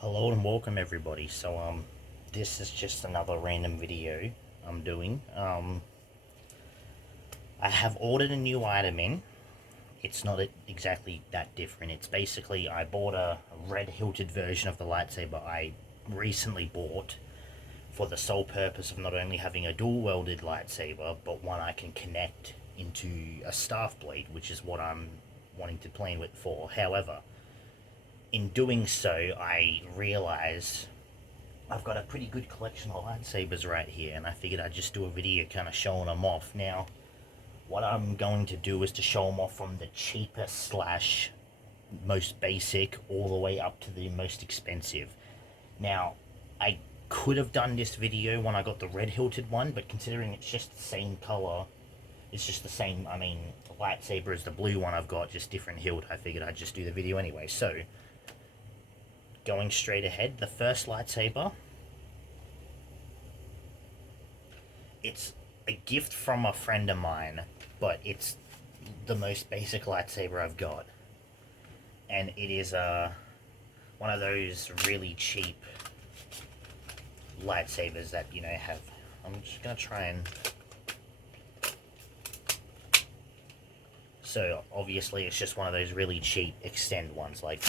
Hello and welcome everybody. This is just another random video I'm doing. I have ordered a new item in. It's not exactly that different. It's basically I bought a red hilted version of the lightsaber I recently bought for the sole purpose of not only having a dual welded lightsaber, but one I can connect into a staff blade, which is what I'm wanting to play with for. However, in doing so, I realize I've got a pretty good collection of lightsabers right here, and I figured I'd just do a video kind of showing them off. Now, what I'm going to do is to show them off from the cheapest slash most basic all the way up to the most expensive. Now, I could have done this video when I got the red hilted one, but considering it's just the same color, it's just the same, the lightsaber is the blue one I've got, just different hilt, I figured I'd just do the video anyway. So, going straight ahead, the first lightsaber, it's a gift from a friend of mine, but it's the most basic lightsaber I've got, and it is one of those really cheap lightsabers that have. I'm just gonna try and. So obviously it's just one of those really cheap extend ones, like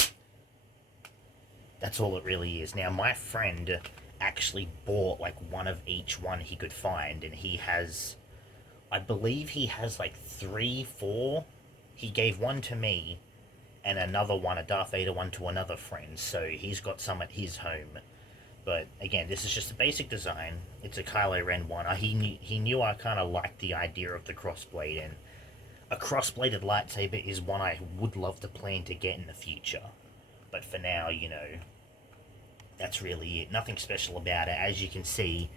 that's all it really is. Now my friend actually bought like one of each one he could find, and he has, I believe he has like 3, 4. He gave one to me and another one, a Darth Vader one, to another friend, so he's got some at his home. But again, this is just a basic design. It's a Kylo Ren one. He knew I kind of liked the idea of the crossblade, and a cross-bladed lightsaber is one I would love to plan to get in the future. But for now, that's really it. Nothing special about it. As you can see,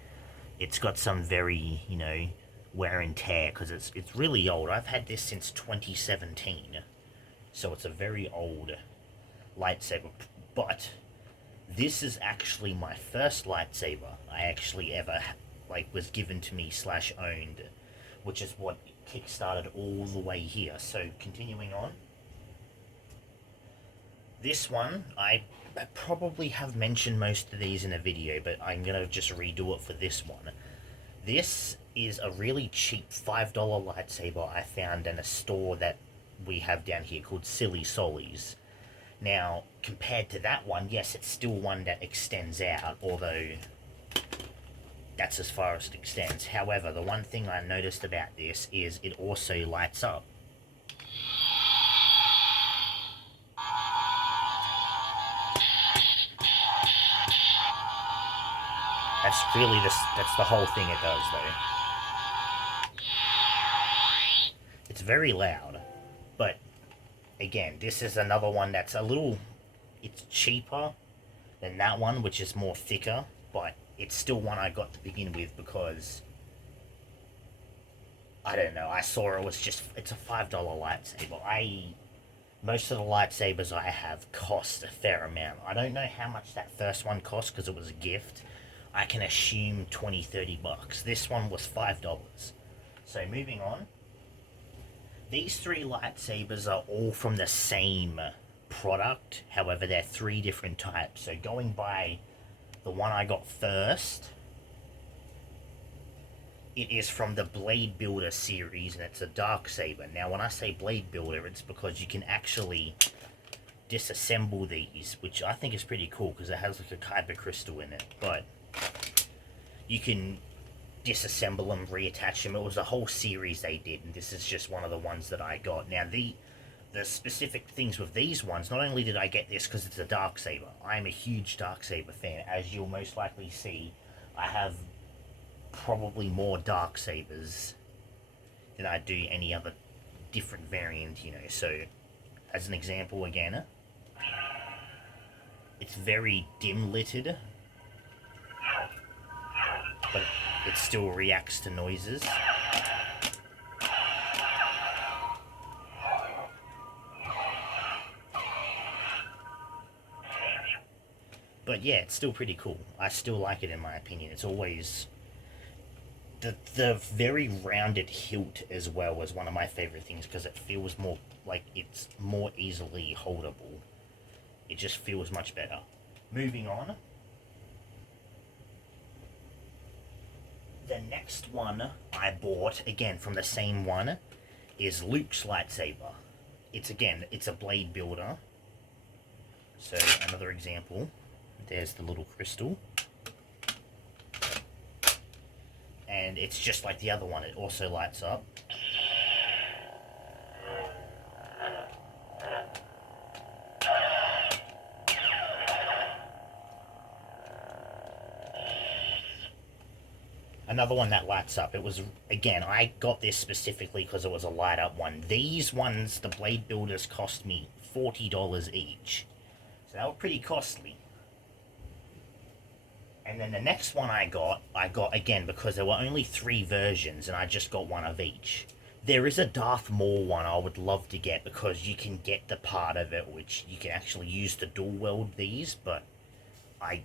it's got some very, wear and tear, because it's really old. I've had this since 2017, so it's a very old lightsaber. But this is actually my first lightsaber I actually ever was given to me slash owned, which is what kick-started all the way here. So continuing on, this one, I probably have mentioned most of these in a video, but I'm going to just redo it for this one. This is a really cheap $5 lightsaber I found in a store that we have down here called Silly Sollies. Now, compared to that one, yes, it's still one that extends out, although that's as far as it extends. However, the one thing I noticed about this is it also lights up. That's the whole thing it does, though. It's very loud, but again, this is another one that's it's cheaper than that one, which is more thicker, but it's still one I got to begin with because, I don't know, I saw it's a $5 lightsaber. Most of the lightsabers I have cost a fair amount. I don't know how much that first one cost because it was a gift. I can assume 20, 30 bucks. This one was $5. So moving on. These 3 lightsabers are all from the same product. However, they're 3 different types. So going by the one I got first, it is from the Blade Builder series, and it's a Darksaber. Now, when I say Blade Builder, it's because you can actually disassemble these, which I think is pretty cool because it has like a kyber crystal in it. But you can disassemble them, reattach them. It was a whole series they did, and this is just one of the ones that I got. Now, the specific things with these ones, not only did I get this because it's a Darksaber, I'm a huge Darksaber fan. As you'll most likely see, I have probably more Darksabers than I do any other different variant, So, as an example again, it's very dim-litted, but it still reacts to noises. But yeah, it's still pretty cool. I still like it in my opinion. It's always... The very rounded hilt as well is one of my favorite things because it feels it's more easily holdable. It just feels much better. Moving on. The next one I bought, again from the same one, is Luke's lightsaber. It's a blade builder. So another example, there's the little crystal. And it's just like the other one, it also lights up. Another one that lights up. It was, again, I got this specifically because it was a light up one. These ones, the blade builders, cost me $40 each. So they were pretty costly. And then the next one I got again because there were only 3 versions and I just got one of each. There is a Darth Maul one I would love to get because you can get the part of it which you can actually use to dual wield these, but I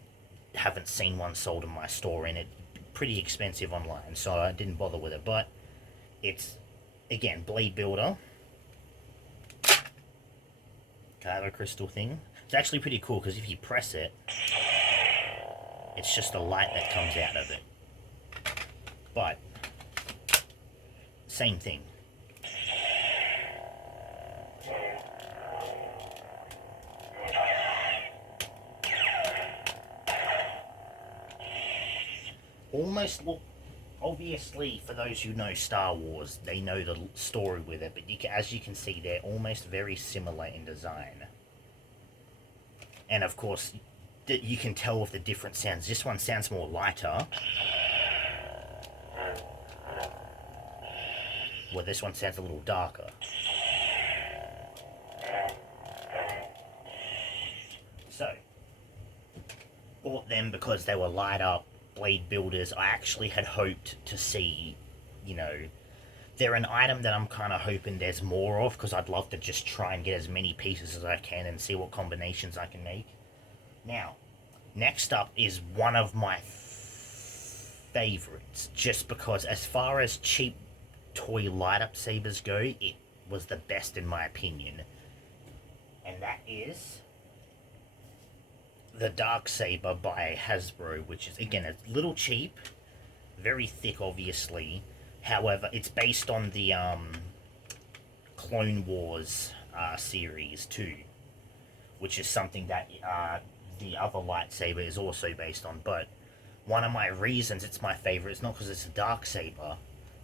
haven't seen one sold in my store and it's pretty expensive online, so I didn't bother with it. But it's, again, blade builder. Kyber crystal thing. It's actually pretty cool because if you press it, it's just a light that comes out of it. But same thing. Almost, well, obviously for those who know Star Wars, they know the story with it, but as you can see, they're almost very similar in design. And of course, you can tell with the different sounds. This one sounds more lighter, well, this one sounds a little darker. So, bought them because they were light up blade builders. I actually had hoped to see, they're an item that I'm kind of hoping there's more of because I'd love to just try and get as many pieces as I can and see what combinations I can make. Now, next up is one of my favorites, just because as far as cheap toy light-up sabers go, it was the best in my opinion. And that is the Darksaber by Hasbro, which is, again, a little cheap, very thick, obviously. However, it's based on the Clone Wars series too, which is something that the other lightsaber is also based on. But one of my reasons it's my favorite is not because it's a Darksaber,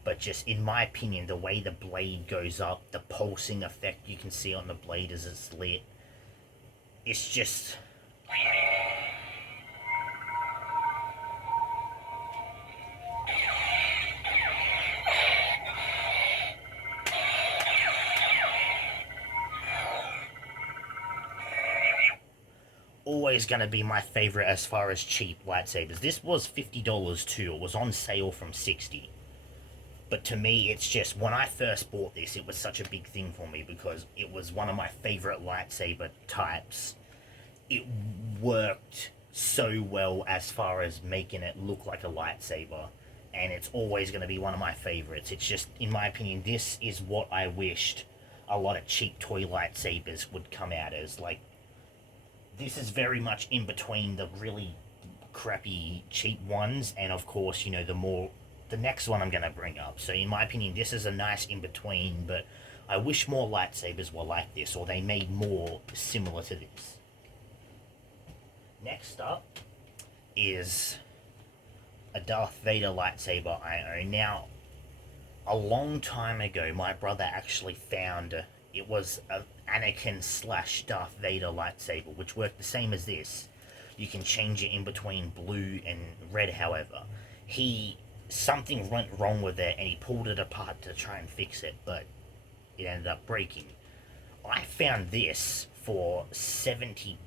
but just, in my opinion, the way the blade goes up, the pulsing effect you can see on the blade as it's lit, it's just... always going to be my favorite as far as cheap lightsabers. This was $50 too. It was on sale from $60. But to me, it's just, when I first bought this, it was such a big thing for me because it was one of my favorite lightsaber types. It worked so well as far as making it look like a lightsaber, and it's always going to be one of my favorites. It's just, in my opinion, this is what I wished a lot of cheap toy lightsabers would come out as. Like, this is very much in between the really crappy cheap ones and, of course, the next one I'm going to bring up. So in my opinion, this is a nice in between, but I wish more lightsabers were like this, or they made more similar to this. Next up is a Darth Vader lightsaber I own. Now, a long time ago, my brother actually found it was an Anakin / Darth Vader lightsaber, which worked the same as this. You can change it in between blue and red, however. Something went wrong with it, and he pulled it apart to try and fix it, but it ended up breaking. I found this for $70,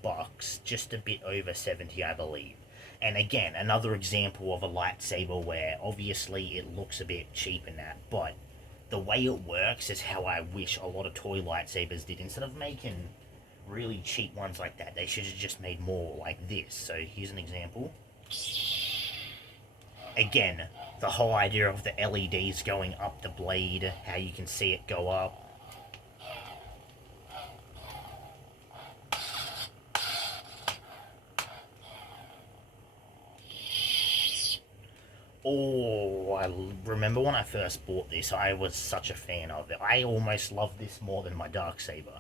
just a bit over 70, I believe. And again, another example of a lightsaber where obviously it looks a bit cheap in that, but the way it works is how I wish a lot of toy lightsabers did. Instead of making really cheap ones like that, they should have just made more like this. So here's an example. Again, the whole idea of the LEDs going up the blade, how you can see it go up. Oh, I remember when I first bought this, I was such a fan of it. I almost loved this more than my Darksaber.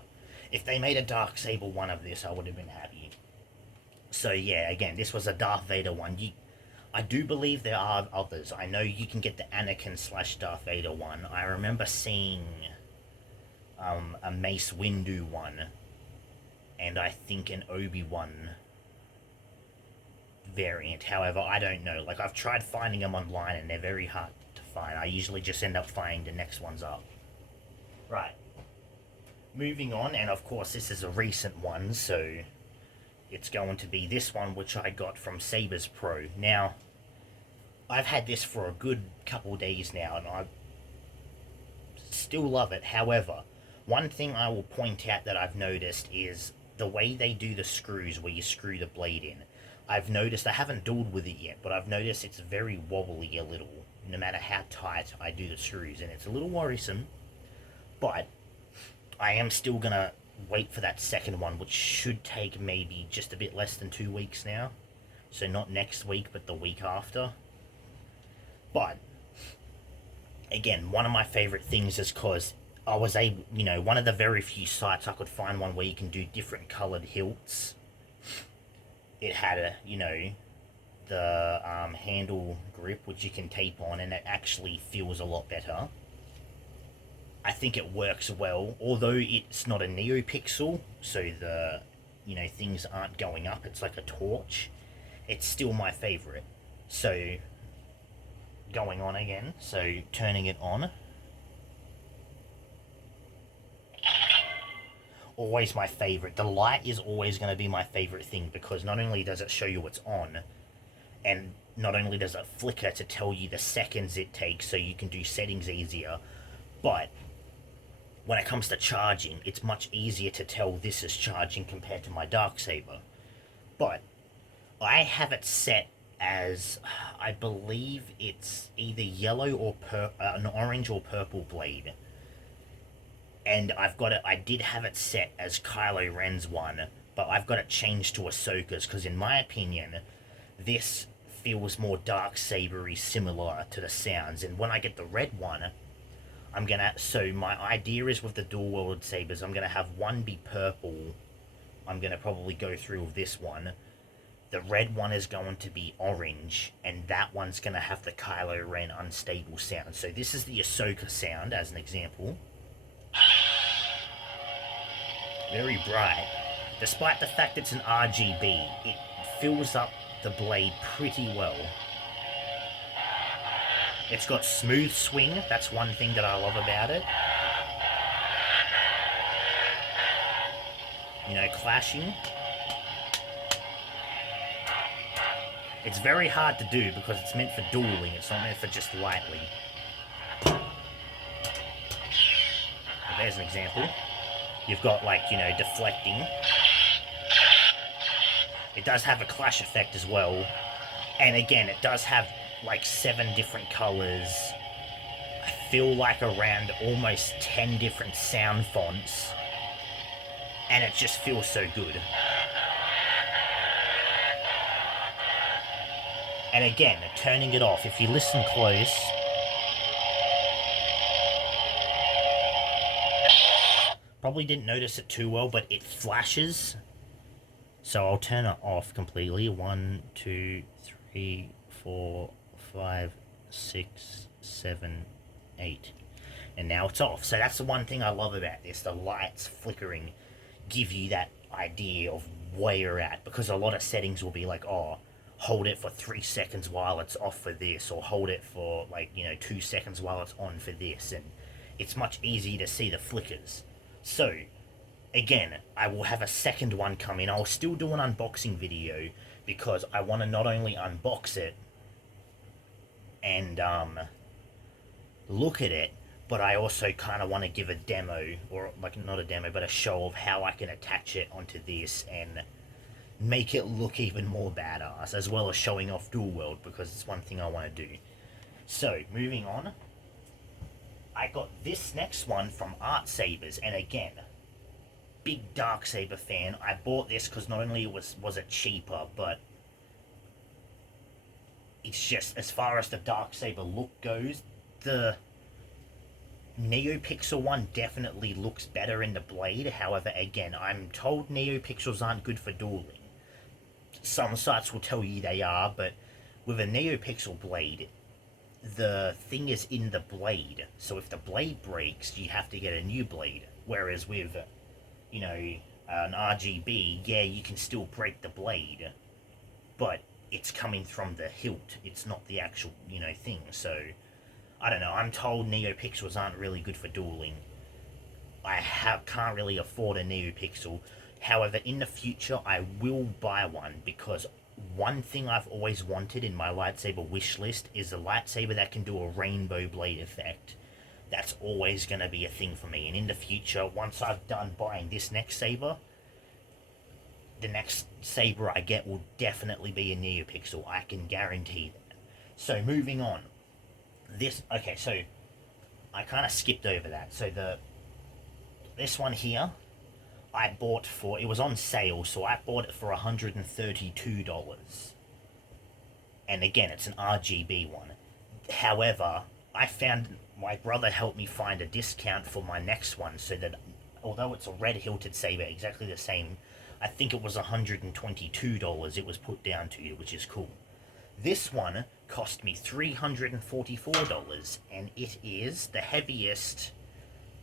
If they made a Darksaber one of this, I would have been happy. So yeah, again, this was a Darth Vader one. I do believe there are others. I know you can get the Anakin slash Darth Vader one. I remember seeing a Mace Windu one, and I think an Obi-Wan variant. However, I don't know. Like, I've tried finding them online and they're very hard to find. I usually just end up finding the next ones up. Right. Moving on, and of course this is a recent one, so it's going to be this one, which I got from Sabers Pro. Now, I've had this for a good couple days now, and I still love it. However, one thing I will point out that I've noticed is the way they do the screws, where you screw the blade in. I've noticed, I haven't dueled with it yet, but I've noticed it's very wobbly a little, no matter how tight I do the screws, and it's a little worrisome, but I am still gonna wait for that second one, which should take maybe just a bit less than 2 weeks now. So not next week, but the week after. But, again, one of my favourite things is because I was able, one of the very few sites I could find one where you can do different coloured hilts. It had the handle grip, which you can tape on, and it actually feels a lot better. I think it works well, although it's not a NeoPixel, so the, things aren't going up, it's like a torch. It's still my favourite. So, going on again, so turning it on. Always my favourite. The light is always going to be my favourite thing, because not only does it show you what's on, and not only does it flicker to tell you the seconds it takes so you can do settings easier, but when it comes to charging, it's much easier to tell this is charging compared to my Darksaber. But I have it set as, I believe it's either yellow or an orange or purple blade. And I did have it set as Kylo Ren's one, but I've got it changed to Ahsoka's, because in my opinion, this feels more Darksaber-y, similar to the sounds. And when I get the red one, so my idea is with the dual-wielded sabers, I'm gonna have one be purple. I'm gonna probably go through with this one. The red one is going to be orange, and that one's gonna have the Kylo Ren unstable sound. So this is the Ahsoka sound, as an example. Very bright. Despite the fact it's an RGB, it fills up the blade pretty well. It's got smooth swing, that's one thing that I love about it. Clashing. It's very hard to do because it's meant for dueling, it's not meant for just lightly. There's an example. You've got, deflecting. It does have a clash effect as well. And again, it does have, 7 different colours. I feel like around almost 10 different sound fonts. And it just feels so good. And again, turning it off, if you listen close, probably didn't notice it too well, but it flashes. So I'll turn it off completely. 1, 2, 3, 4, 5, 6, 7, 8. And now it's off. So that's the one thing I love about this. The lights flickering give you that idea of where you're at. Because a lot of settings will be like, oh, hold it for 3 seconds while it's off for this. Or hold it for, 2 seconds while it's on for this. And it's much easier to see the flickers. So, again, I will have a second one come in. I'll still do an unboxing video because I want to not only unbox it and look at it, but I also kind of want to give a demo, or not a demo, but a show of how I can attach it onto this and make it look even more badass, as well as showing off dual wield, because it's one thing I want to do. So, moving on. I got this next one from Art Sabers, and again, big Darksaber fan. I bought this because not only was it cheaper, but it's just, as far as the Darksaber look goes, the NeoPixel one definitely looks better in the blade. However, again, I'm told NeoPixels aren't good for dueling. Some sites will tell you they are, but with a NeoPixel blade, the thing is in the blade. So if the blade breaks, you have to get a new blade. Whereas with, you know, an RGB, yeah, you can still break the blade, but it's coming from the hilt. It's not the actual, you know, thing. So I don't know. I'm told NeoPixels aren't really good for dueling. Can't really afford a NeoPixel. However, in the future, I will buy one, because one thing I've always wanted in my lightsaber wish list is a lightsaber that can do a rainbow blade effect. That's always going to be a thing for me. And in the future, once I've done buying this next saber, the next saber I get will definitely be a NeoPixel. I can guarantee that. So moving on. Okay, so I kind of skipped over that. So this one here, I bought for, it was on sale, so I bought it for $132. And again, it's an RGB one. However, I found, my brother helped me find a discount for my next one, so that although it's a red hilted saber, exactly the same, I think it was $122 it was put down to, which is cool. This one cost me $344, and it is the heaviest,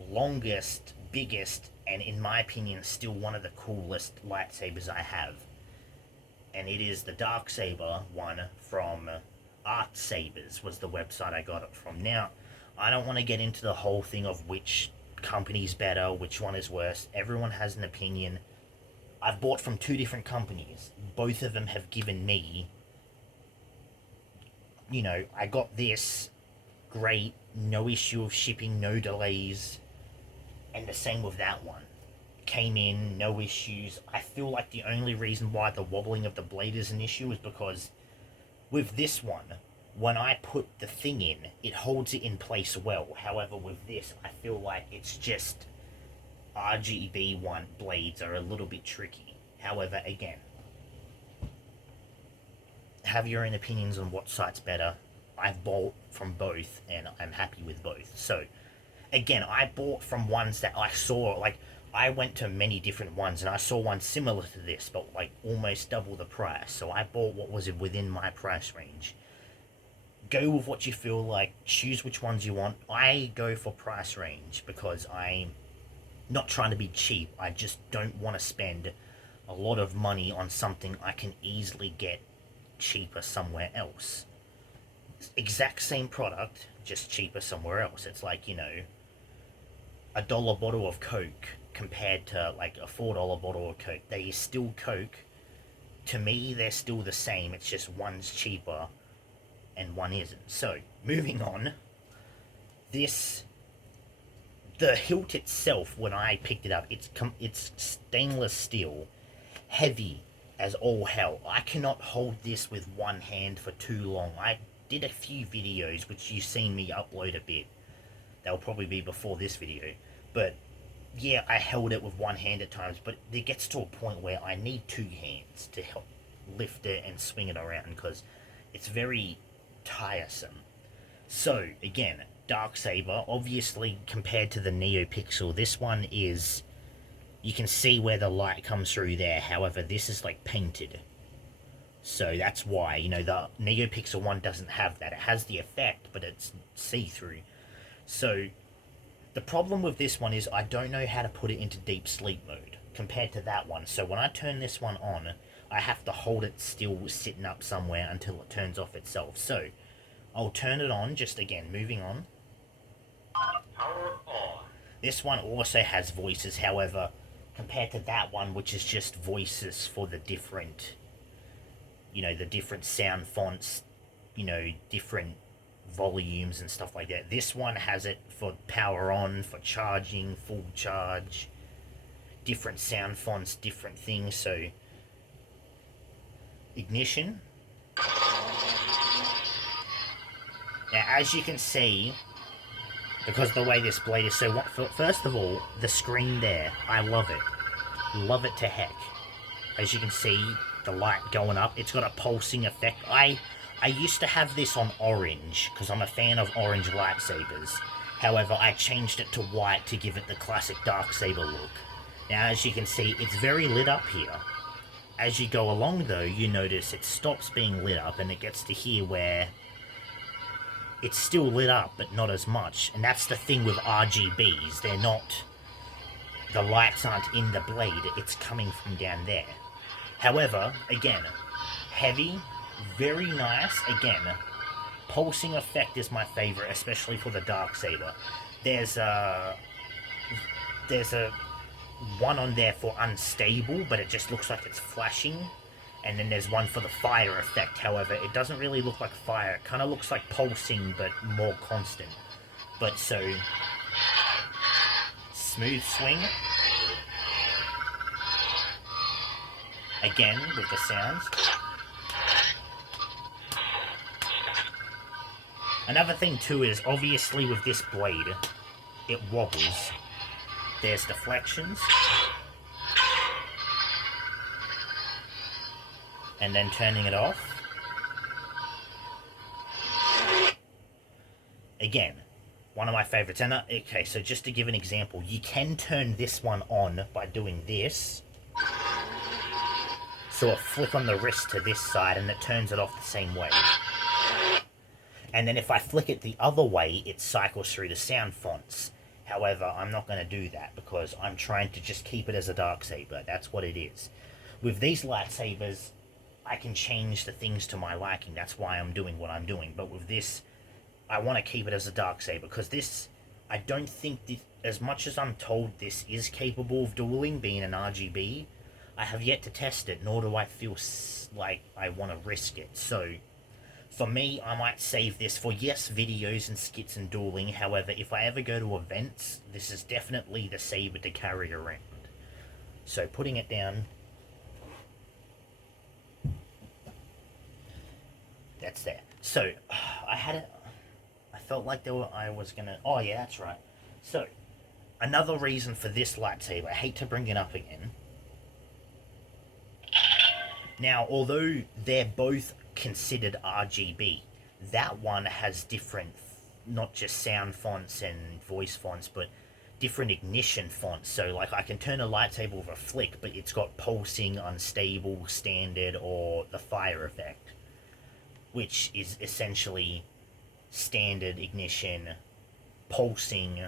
longest, biggest, and in my opinion still one of the coolest lightsabers I have. And it is the Darksaber one from Art Sabers, was the website I got it from. Now, I don't want to get into the whole thing of which company's better, which one is worse. Everyone has an opinion. I've bought from two different companies. Both of them have given me, you know, I got this, great, no issue of shipping, no delays, and the same with that one. Came in, no issues. I feel like the only reason why the wobbling of the blade is an issue is because with this one, when I put the thing in, it holds it in place well. However, with this, I feel like it's just RGB one blades are a little bit tricky. However, again, have your own opinions on what site's better. I've bought from both, and I'm happy with both. So, again, I bought from ones that I saw, like, I went to many different ones, and I saw one similar to this, but, like, almost double the price. So I bought what was within my price range. Go with what you feel like. Choose which ones you want. I go for price range because I'm not trying to be cheap. I just don't want to spend a lot of money on something I can easily get cheaper somewhere else. Exact same product, just cheaper somewhere else. It's like, you know, $1 bottle of Coke compared to like a $4 bottle of Coke. They are still Coke. To me, they're still the same. It's just one's cheaper and one isn't. So, moving on. The hilt itself, when I picked it up, it's stainless steel, heavy as all hell. I cannot hold this with one hand for too long. I did a few videos, which you've seen me upload a bit. They'll probably be before this video. But, yeah, I held it with one hand at times, but it gets to a point where I need two hands to help lift it and swing it around, because it's very tiresome. So, again, Darksaber, obviously, compared to the NeoPixel, this one is, you can see where the light comes through there. However, this is like painted. So that's why, you know, the NeoPixel one doesn't have that. It has the effect, but it's see-through. So the problem with this one is I don't know how to put it into deep sleep mode compared to that one. So when I turn this one on, I have to hold it still sitting up somewhere until it turns off itself. So I'll turn it on, just again, moving on. Power on. This one also has voices, however, compared to that one, which is just voices for the different, you know, the different sound fonts, you know, different volumes and stuff like that. This one has it for power on, for charging, full charge, different sound fonts, different things. So, ignition. Now, as you can see, because the way this blade is so... First of all, the screen there, I love it. Love it to heck. As you can see, the light going up, it's got a pulsing effect. I I used to have this on orange because I'm a fan of orange lightsabers. However, I changed it to white to give it the classic Darksaber look. Now, as you can see, it's very lit up here. As you go along, though, you notice it stops being lit up and it gets to here where it's still lit up, but not as much. And that's the thing with RGBs. They're not... The lights aren't in the blade, it's coming from down there. However, again, heavy, very nice. Again, pulsing effect is my favorite, especially for the Darksaber. There's a one on there for unstable, but it just looks like it's flashing. And then there's one for the fire effect. However, it doesn't really look like fire. It kind of looks like pulsing, but more constant. But so, smooth swing. Again, with the sounds. Another thing too is, obviously with this blade, it wobbles. There's deflections. And then turning it off. Again, one of my favorites. And okay, so just to give an example, you can turn this one on by doing this. So a flick on the wrist to this side and it turns it off the same way. And then if I flick it the other way, it cycles through the sound fonts. However, I'm not going to do that because I'm trying to just keep it as a Darksaber. That's what it is. With these lightsabers, I can change the things to my liking. That's why I'm doing what I'm doing. But with this, I want to keep it as a Darksaber because this, I don't think, this, as much as I'm told this is capable of dueling, being an RGB, I have yet to test it, nor do I feel like I want to risk it. So, for me, I might save this for, yes, videos and skits and dueling. However, if I ever go to events, this is definitely the saber to carry around. So, putting it down. That's there. So, I felt like I was gonna... Oh, yeah, that's right. So, another reason for this lightsaber, I hate to bring it up again. Now, although they're both considered RGB, that one has different, not just sound fonts and voice fonts, but different ignition fonts. So, like, I can turn a lightsaber with a flick, but it's got pulsing, unstable, standard, or the fire effect, which is essentially standard, ignition, pulsing,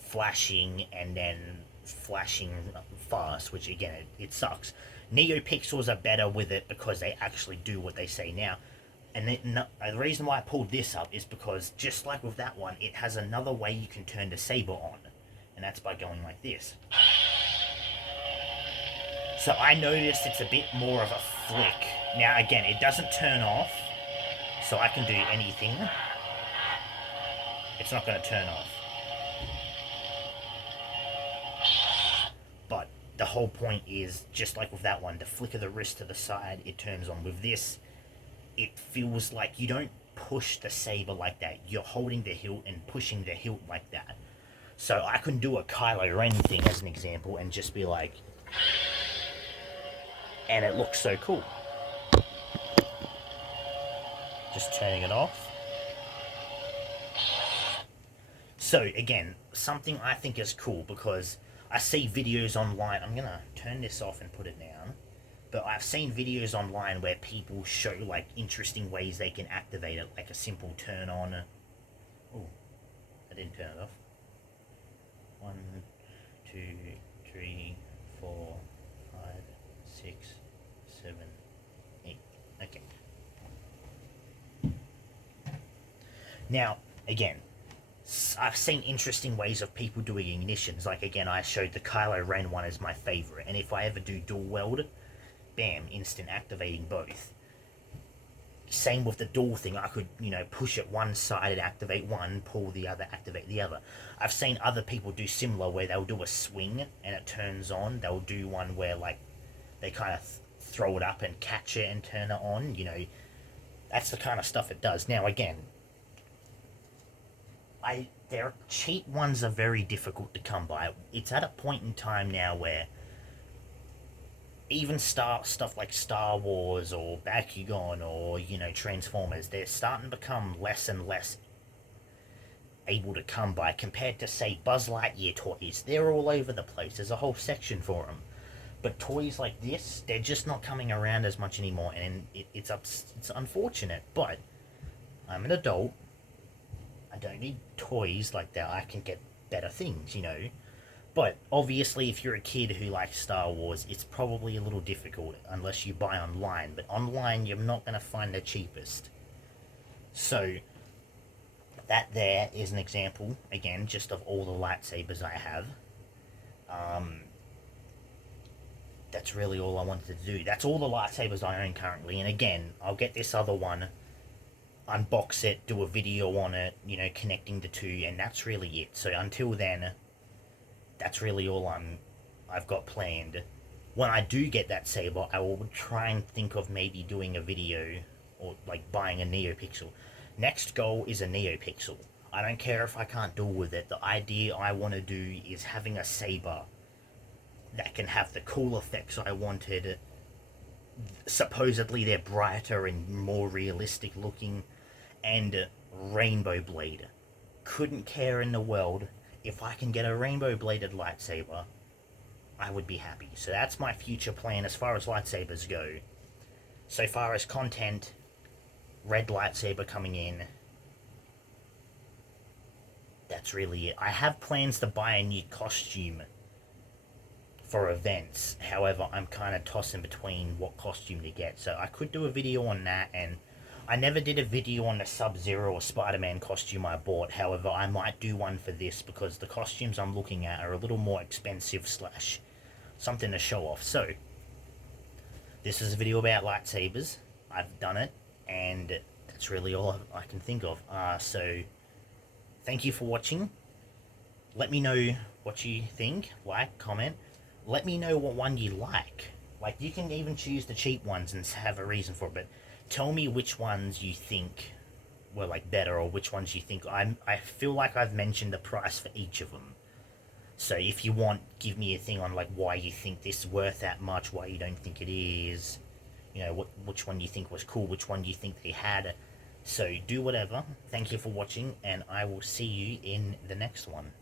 flashing, and then flashing fast, which again, it sucks. NeoPixels are better with it because they actually do what they say now. And the reason why I pulled this up is because, just like with that one, it has another way you can turn the saber on. And that's by going like this. So I noticed it's a bit more of a flick. Now again, it doesn't turn off, so I can do anything. It's not going to turn off. But the whole point is, just like with that one, the flick of the wrist to the side, it turns on. With this, it feels like you don't push the saber like that. You're holding the hilt and pushing the hilt like that. So I can do a Kylo Ren thing as an example and just be like... And it looks so cool. Just turning it off. So again, something I think is cool because I see videos online. I'm gonna turn this off and put it down. But I've seen videos online where people show like interesting ways they can activate it, like a simple turn on. Oh, I didn't turn it off. 1, 2, 3, 4, 5, 6, 7, 8. Okay. Now, again, I've seen interesting ways of people doing ignitions. Like, again, I showed the Kylo Ren one as my favorite. And if I ever do dual weld, bam, instant activating both. Same with the dual thing. I could, push it one side and activate one, pull the other, activate the other. I've seen other people do similar where they'll do a swing and it turns on. They'll do one where, like, they kind of throw it up and catch it and turn it on. That's the kind of stuff it does. Now, again, their cheap ones are very difficult to come by. It's at a point in time now where even stuff like Star Wars or Bakugan or Transformers, they're starting to become less and less able to come by compared to, say, Buzz Lightyear toys. They're all over the place. There's a whole section for them. But toys like this, they're just not coming around as much anymore, and it's unfortunate. But I'm an adult. I don't need toys like that. I can get better things. But obviously, if you're a kid who likes Star Wars, it's probably a little difficult unless you buy online. But online, you're not going to find the cheapest. So that there is an example, again, just of all the lightsabers I have. That's really all I wanted to do. That's all the lightsabers I own currently. And again, I'll get this other one, unbox it, do a video on it, connecting the two, and that's really it. So until then, that's really all I've got planned. When I do get that saber, I will try and think of maybe doing a video or like buying a NeoPixel. Next goal is a NeoPixel. I don't care if I can't deal with it. The idea I want to do is having a saber that can have the cool effects I wanted. Supposedly they're brighter and more realistic looking, and rainbow blade. Couldn't care in the world. If I can get a rainbow bladed lightsaber, I would be happy. So that's my future plan as far as lightsabers go. So far as content, red lightsaber coming in. That's really it. I have plans to buy a new costume for events. However, I'm kind of tossing between what costume to get. So I could do a video on that, and I never did a video on the Sub-Zero or Spider-Man costume I bought. However, I might do one for this because the costumes I'm looking at are a little more expensive / something to show off. So, this is a video about lightsabers. I've done it, and that's really all I can think of. So, thank you for watching. Let me know what you think. Like, comment. Let me know what one you like. Like, you can even choose the cheap ones and have a reason for it, but tell me which ones you think were like better, or which ones you think I feel like I've mentioned the price for each of them. So if you want, give me a thing on like why you think this is worth that much, why you don't think it is, which one you think was cool, which one you think they had. So do whatever. Thank you for watching, and I will see you in the next one.